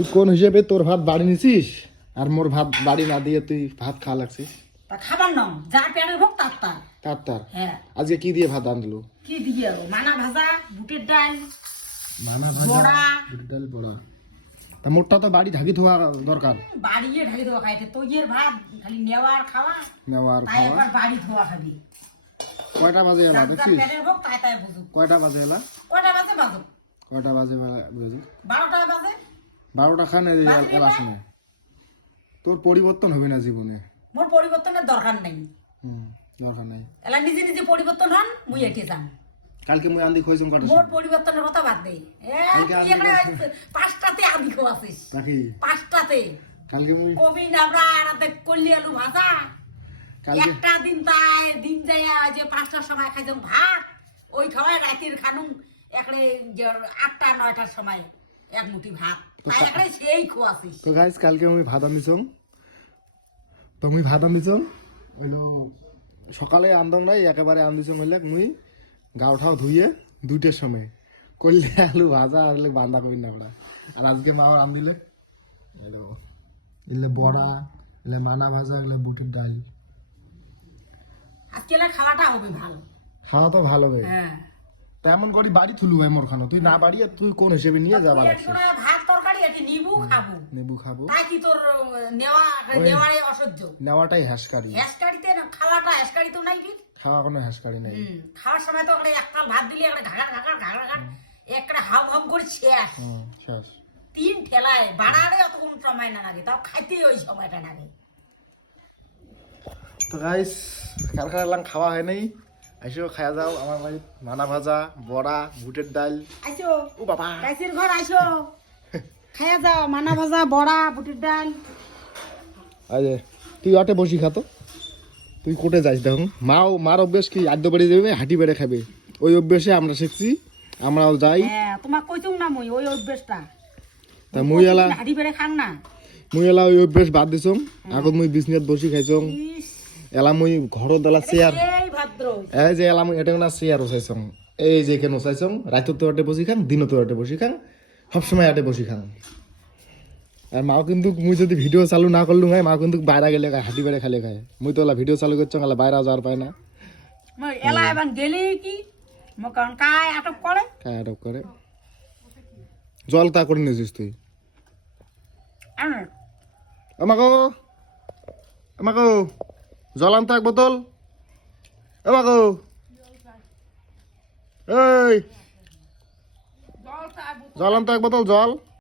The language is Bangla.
তুই কোন হিসেবে তোর ভাত বাড়ি নিছিস আর মোর ভাত বাড়ি না দিয়ে তুই ভাত খাওয়া লাগছিস? তা খাবার নাও যা পেড়ে হোক তার তার হ্যাঁ আজকে কি দিয়ে ভাত আনলো? কি দিয়ে মানা ভাজা বুটের ডাল মানা বড়া বুটের ডাল বড়া। তা মোরটা তো বাড়ি ঢাকি ধোয়া দরকার। বাড়িয়ে ঢাকি দেওয়া খাইতে তৈয়ের ভাত খালি নেওয়ার খাওয়া নেওয়ার তাই খাওয়া। একবার বাড়ি ধোয়া খাবি কয়টা বাজে এলা যার যার দেখছিস? পেড়ে হোক তাই বুঝুক কয়টা বাজে এলা? কয়টা বাজে বাজুক কয়টা বাজে বুঝি 12টা বাজে 12টা খান এলা শুনে। তোর পরিবর্তন হবে না জীবনে। মোর পরিবর্তনের দরকার নেই দরকার নাই। এলা নিজে নিজে পরিবর্তন হন মুই এটি যান কালকে মুই আন্দি খইছম কাটা মোর পরিবর্তনের কথা বাদ দে কালকে তুই এখানে 5টাতে আদি খাওয়াছিস নাকি? 5টাতে কালকে মুই কবি নাবড়া রাতে কল্লি আলু ভাজা কালকে একটা দিন তাই দিন যায় যে 5টার সময় খাইছম ভাত ওই খাওয়াই রাতের খানুম একড়ে 8টা 9টার সময় এক মুঠি ভাত তাই একড়ে সেই খোয়াছিস তো গাইস কালকে মুই ভাত আনিছম। তো মুই ভাত আনিছম হইলো সকালে আনদম নাই একেবারে আনদিছম হইলে মুই গাও ঠাও ধুইয়ে 2টার সময় কল্লি আলু ভাজা আর বাঁধাকপি নাবড়া। আর আজকে মা রান্ধিলে এলে বড়া এলে মানা ভাজা এলে বুটের ডাল। আজকে এলা খাওয়াটা হবে ভালো খাওয়া তো ভালো হবে। হ্যাঁ তেমন করি বাড়ি থুলু হয় মোর খানো তুই না বাড়িয়ে তুই কোন হিসেবে নিয়ে যাবা লাগছে? ভাত তরকারি এটি নিবু খাবো নেবু খাবো তাই কি তোর নেওয়ারে অসহ্য নেওয়াটাই হাসকারি। হ্যাসকারিতে খাওয়াটা হ্যাসকারি তো নাই কি খাওয়া কোনো হাসকারি নাই। খাওয়ার সময় তো একটা ভাত দিলি একটা ঘাঘার একটা হাম হাম করে শেষ শেষ 3 ঠেলায় বাড়ারে অত কোন সময় না লাগে তাও খাইতে ওই সময়টা লাগে। তো গাইস কারখানা লাং খাওয়া হয় নাই আইসো খাওয়া যাও আমার বাড়ি মানা ভাজা বড়া বুটের ডাল। আইসো ও বাবা কাইসির ঘর আইসো খাইয়া যাও মানা ভাজা বড়া বুটের ডাল। আরে তুই অটে বসি খাতো তুই কোটে যাইস দেখুন মার অভ্যেস কি আদ্য বাড়ি যাবে হাঁটি বেড়ে খাবে ওই অভ্যেসে আমরা শিখছি আমরাও যাই। হ্যাঁ তোমাক কইছুম না মই ওই অভ্যেসটা তা মুই এলা হাঁটি বেড়ে খান না ওই অভ্যেস বাদ দিছম আগত মুই বিজনেস বসি খাইছম ইস, এলা মুই ঘরত এলা চেয়ার এই ভাদ্র এই যে এলা মুই এটা না চেয়ার উচাইছম এই যে এখানে উচাইছম রাইতর তো আটে বসি খাং দিনত তো আটে বসি খাং সবসময় আটে বসি খাং। আর মাও কিন্তু মুই যদি ভিডিও চালু না করলু হয় মা কিন্তু বাইরে গেলে খায় হাঁটি বেড়ে খালে খায় মুই তো ভিডিও চালু করছম এলা বাইরে যাওয়ার পায় না। মই এলা এবার গেলি কি মোক কারণ কাই আটক করে খায় আটক করে জল তা করে নিয়েছিস তুই আনে আমাকে জল আনতো এক বোতল আমাকে এই জল আনতো এক বোতল জল।